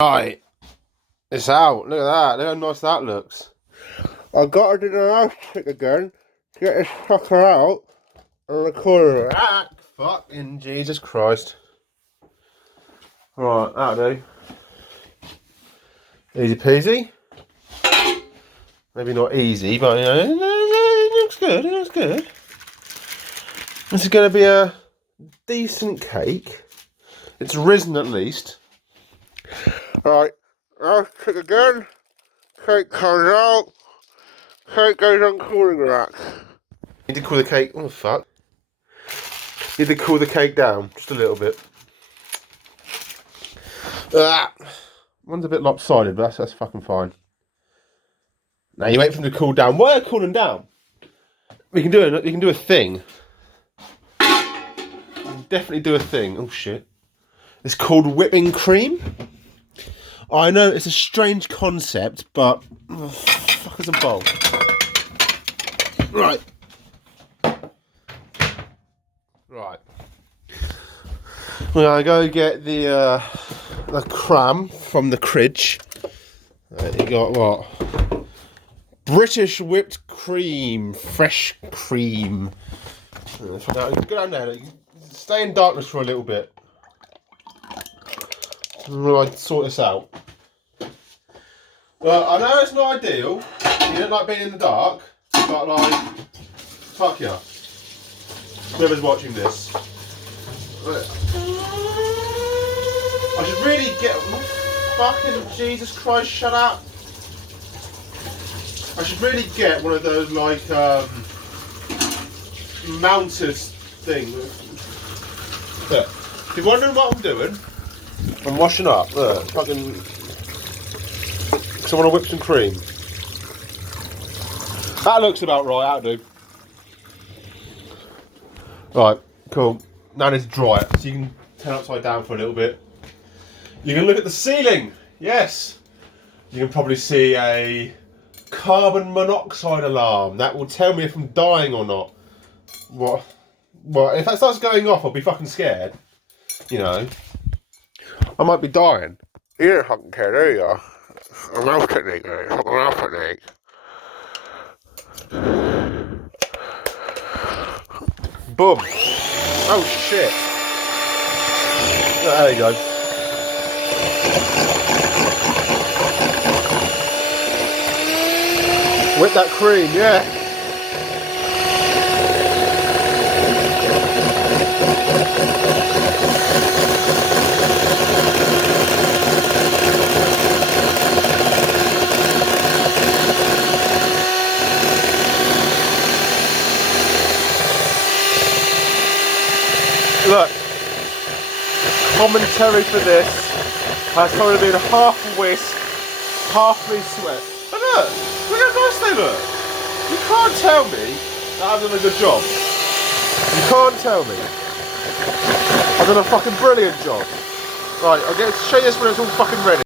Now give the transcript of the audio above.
Right, it's out. Look at that. Look how nice that looks. I've got to do the last trick again to get this sucker out and record it. Ah, fucking Jesus Christ. Right, that'll do. Easy peasy. Maybe not easy, but you know, it looks good. It looks good. This is going to be a decent cake. It's risen at least. Right, last trick again. Cake comes out. Cake goes on cooling rack. Need to cool the cake. Oh fuck. Need to cool the cake down just a little bit. One's a bit lopsided, but that's fucking fine. Now you wait for them to cool down. Why are they cooling down? We can do a thing. We can definitely do a thing. Oh shit. It's called whipping cream. I know it's a strange concept, but fuck is a bowl. Right. Right. We're gonna go get the cram from the fridge. You got what? British whipped cream, fresh cream. Go down there. Stay in darkness for a little bit. I'll sort this out. Well, I know it's not ideal. You don't like being in the dark, but like, fuck yeah. Whoever's watching this. I should really get. Fucking Jesus Christ, shut up. I should really get one of those like mounted things. Look, if you're wondering what I'm doing, I'm washing up. Look, fucking. Because I want to whip some cream. That looks about right, that'll do. Right, cool. Now I need to dry it, so you can turn upside down for a little bit. You can look at the ceiling. Yes. You can probably see a carbon monoxide alarm. That will tell me if I'm dying or not. What? If that starts going off, I'll be fucking scared. You know. I might be dying. You don't fucking care, do you? A mouth technique, mate. A mouth technique. Boom. Oh shit. There you go. Whip that cream, yeah. Look, commentary for this has probably been half whisk, half me sweat. But look how nice they look. You can't tell me that I've done a good job. You can't tell me. I've done a fucking brilliant job. Right, I'll get to show you this when it's all fucking ready.